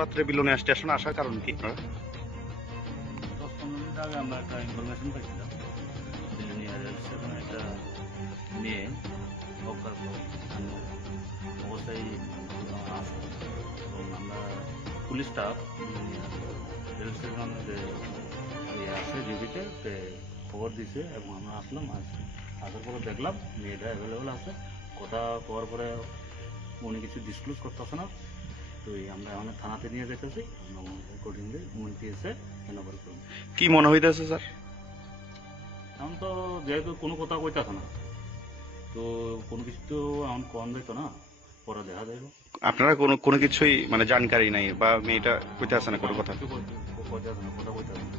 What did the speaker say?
রাত্রে বিলোনিয়া স্টেশনে আসার কারণ কি আপনারা? 10-15 মিনিট আগে আমরা একটা ইনফরমেশন পাইছিলাম বিলোনিয়া রেল স্টেশনে একটা মেয়ে অজ্ঞাত অবস্থায় আছে। তো আমরা পুলিশ স্টাফ বিলোনিয়া রেল স্টেশনে যে আছে ডিউটিতে খবর দিছে এবং আমরা আসলাম। আসার পরে দেখলাম মেয়েটা অ্যাভেলেবেল আছে। কথা কওয়ার পরে উনি কিছু ডিসক্লোজ করতেছে না। তো আমরা এখন থানাতে নিয়ে যেতেছি, রেকর্ডিং দিয়ে উনি এসে হ্যান্ডওভার করুন। কি মনে হইতেছে স্যার? এখন তো যেহেতু কোনো কথা কইতাছে না, তো কোনো কিছু তো এখন কম যেত না, পরে দেখা যাবে। আপনারা কোনো কোনো কিছুই মানে জানকারি নাই বা মেয়েটা কইতে আছে না কোনো কথা? কিছু কইতাছে না, কথা কইতাছে না।